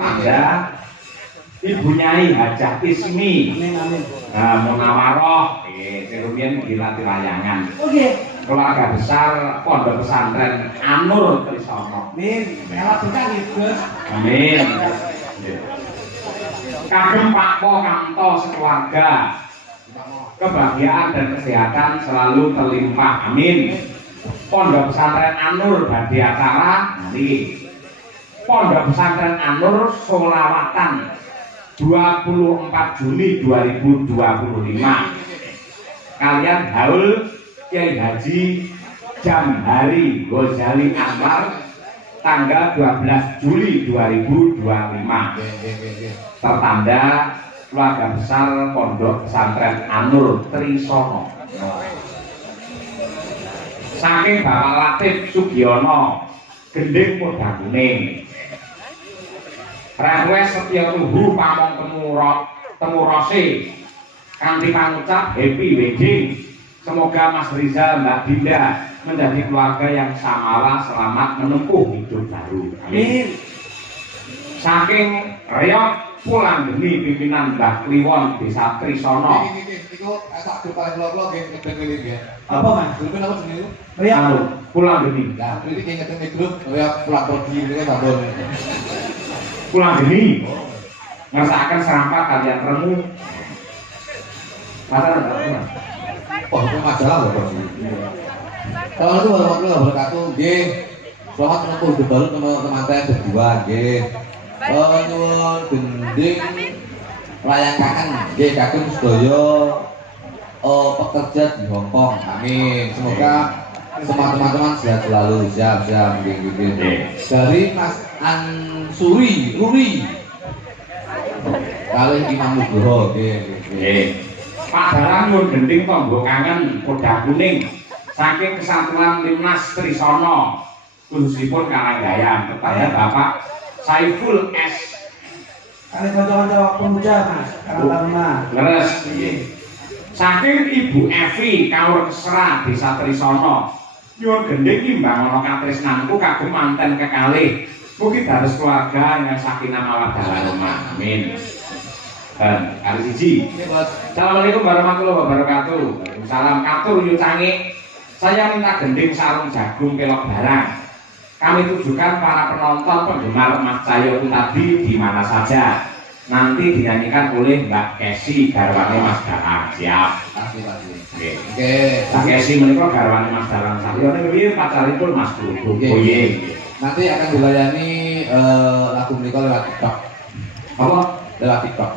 Anda Ibu Nyai Hajah Ismi. Amin amin. Nah, Munawaroh, kemudian dilatih layangan. Oke. Keluarga besar Pondok Pesantren Anur Trisono. Amin. Ela berkah nggih, Gus. Amin. Kagem Pak Po Kamto sekeluarga. Kebahagiaan dan kesehatan selalu terlimpah. Amin. Pondok Pesantren Anur badhe acara niki. Pondok Pesantren Anur Solawatan 24 Juli 2025 kalian haul Kiai Haji Jamhari Ghazali Anwar tanggal 12 Juli 2025 tertanda keluarga besar Pondok Pesantren Anur Trisono. Saking Bapak Latif Sugiono Gending Muda Kuning Request Setia Tuhu Pamong Temurose kanthi pangucap happy wedding. Semoga Mas Rizal Mbak Dinda menjadi keluarga yang samalah selamat menempuh hidup baru. Amin. Saking Reok Pulang Geni pimpinan Mbah Kliwon Desa Trisono. Iku sak grup paling kula nggih ngedeng nggih. Apa Mas? Grup apa jenenge? Reok Pulang Geni. Lah, iki nggih ngedeng grup Reok Pulang Pergi niku sampun. Pulang Geni ngersakan serampat kalian remu. Oh, itu masalah loh, Bos. Assalamualaikum warahmatullahi wabarakatuh. Nggih. Selamat menempuh hidup baru teman-teman saya berdua, nggih. Nyuwun gending layangan nggih kagem sedaya pekerja di Hong Kong. Amin. Semoga semua teman-teman sehat selalu. Siap, nggih. Dari Mas Ansuri, Nuri. Kalih Imam Nugroho, nggih. Pak Darang nyuwun gending tangga kangen Kuda Kuning saking Kesatuan Timnas Trisono khususipun Karanggayan kepada Bapak Saiful S. Kali kanca-kanca pemuda Mas, Karangtaruna. Leres. Saking Ibu Evi Kaur Kesera Desa Trisono nyuwun gending imbangono katresnanku kagem manten kekalih mugi dados keluarga yang sakinah mawaddah warahmah. Amin. Dan kali siji. Assalamualaikum warahmatullahi wabarakatuh. Waalaikumsalam. Katur yu cangik. Saya minta gending sarung jagung pelok barang. Kami tujukan para penonton penggemar Mas Cahyo tadi di mana saja. Nanti dinyanyikan oleh Mbak Kesi garwane Mas Darang. Siap. Oke. Mbak Kesi menika garwane Mas Darang. Cahyo niki pacaripun Mas Duduk. Nanti akan dilayani lagu menika lewat TikTok. Apa? Lewat TikTok.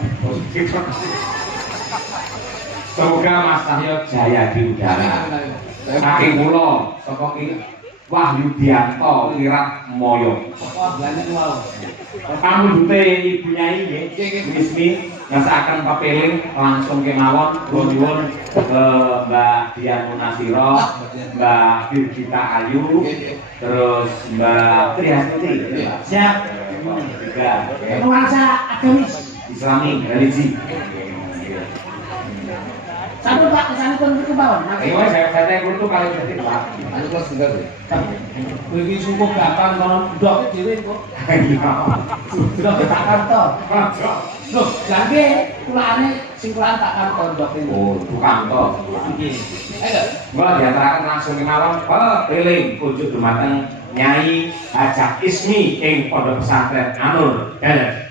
Semoga Mas Cahyo jaya di udara. Saking kula saka Wahyudianto Lirat Moyo. Wah, belanja wow. Pamundute Ibu Nyai nggih. Wismi ngasakaken pepeling langsung kemawon nyuwun ke Mbak Dian Munasiro, Mbak Birgita Ayu, terus Mbak Triastuti. Siap. Tiga. Nuansa agamis. Islami religi. Sampun Pak, kesanipun niku mawon. Ayo saya kudu kali dadi Pak. Anu kelas sebentar ya. Iki suku gampang kono ndok dhewe kok. Iya. Ndok tak kantor. Loh, jane kulane sing kulaan tak kantor ndok ini. Oh, tukang to. Nggih. Ayo. Mbak diantarakan langsung kemawon pepeling kunjuk dumateng Nyai Hajah Ismi ing Pondok Pesantren Anur. Dadah.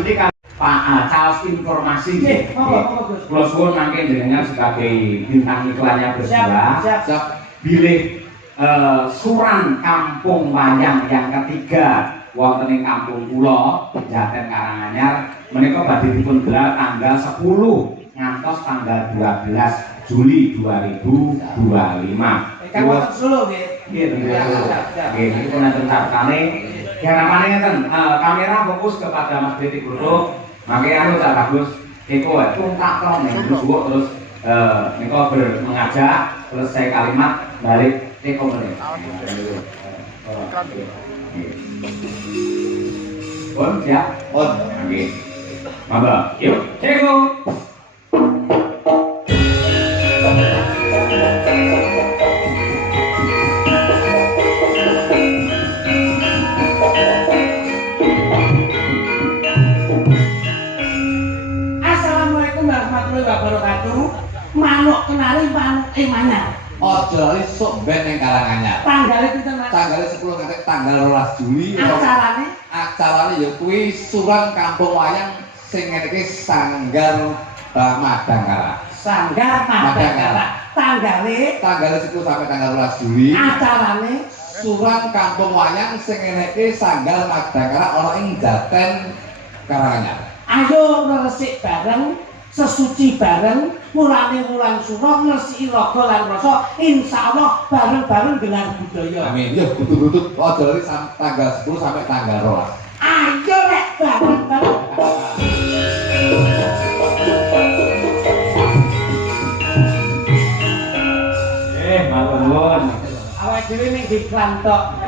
iki kan Pak Caos informasi. Apa Gus? Kula suwun mangke jenengan sebagai bintang iklannya berdua. Siap. Bilih suran kampung wayang yang ketiga wonten ing kampung kula Jaten Karanganyar menika badhe dipun gelar tanggal 10 ngantos tanggal 12 Juli 2025. Kan wonten Solo nggih. Nggih, nggih, niki pun enten cartane. Diharapane ngeten, kamera fokus kepada Mas Detik Guru. Mangke anu Cak Bagus, eko tungkak tok ning terus nika mengajak selesai kalimat balik eko meneh. Bon, siap? On. Oke. Monggo. Yuk, eko. Assalamualaikum warahmatullahi wabarakatuh. Manuk kenari manuk emanya. Ojo lali sok ben ning Karanganyar. Tanggalnya pinten Mas? Tanggal 10 nganti tanggal 12 Juli. Acarane Acarane ya kuwi suran kampung wayang sing ngeneke Sanggar Madangkara. Sanggar Madangkara. Tanggal 10 sampai tanggal 12 Juli. Acarane Suran kampung wayang sing ngeneke Sanggar Madangkara ana ing Jaten Karanganyar. ayo ngresik bareng, sesuci bareng, mulane wulan sura ngresiki raga lan rasa, insyaallah bareng-bareng gelar budaya. Amin. Ya butut-butut aja lali tanggal 10 sampai tanggal 12. Ayo rek bareng-bareng. Matur nuwun. Awake dhewe ning diklan tok.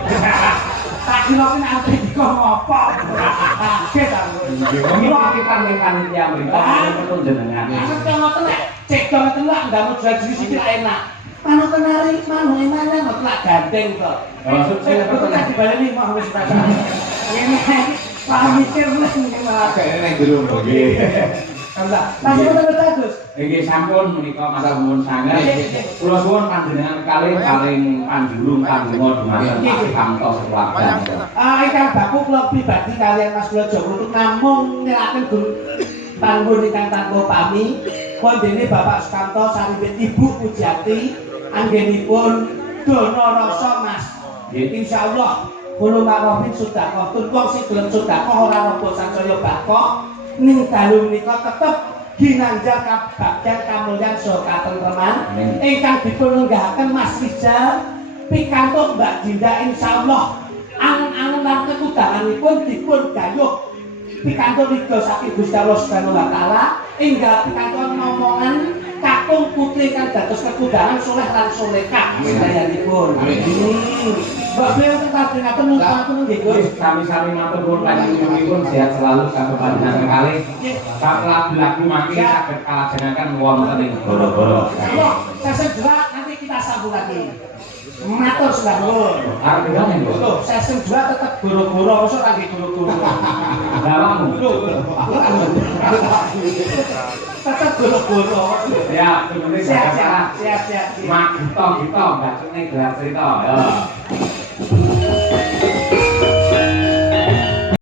Tak kira ki nek dikon ngopo. Kaget aku. Nggih, titipan ning panitia mriki menawa jenengan. Aku ngoten nek cek ngoten lak ndamu jual diri sithik enak. Manuk kenari, manuk emane kok lak gandeng kok. Maksud saya Betul tak dibaleni mah wis tak. Ngene paham mikir ngene malah. Kayaknya neng jero nggih. Alhamdulillah. Masih betul bagus. Nggih sampun menika matur nuwun sanget. Kula suwun panjenengan paling panjulung panjenengan dumateng Pak Kamto sekeluarga. Ingkang baku kula pribadi kalian Mas Kula Joglutuk namung niraken panggon ingkang tanpa pami. Kondene Bapak Sukamto saripit Ibu Pujiati anggenipun dono rasa Mas. Insyaallah kula marofin sedekah tur wong sing gelem sedekah ora robo sancaya bakok ning dalu menika tetep ginanjar kabagyan kamulyan saha katentreman ingkang dipun lenggahaken Mas Rizal pikantuk Mbak Dinda insyaallah angen-angen lan kekudanganipun dipun gayuh pikantuk ridho saking Gusti Allah Subhanahu wa taala enggal pikantuk momongan kakung putri kang dados kekudangan soleh lan solehah sedayanipun. Mbak Beliau tetap ngaten nuwun nggih Gus. Sami-sami matur nuwun panjenenganipun sehat selalu kagem panjenengan kalih. Sak lagu-lagu mangke saged kalajengaken wonten ing Boro-boro. Saya segera nanti kita sambung lagi. Matur sudah nuwun. Arep ngene lho. Loh, seseng dua tetap boro-boro, mosok lagi boro-boro. Dalammu. Tetap boro-boro. Ya, sebenarnya Siap. Mak gitu, enggak cuma gelar cerita. Ya.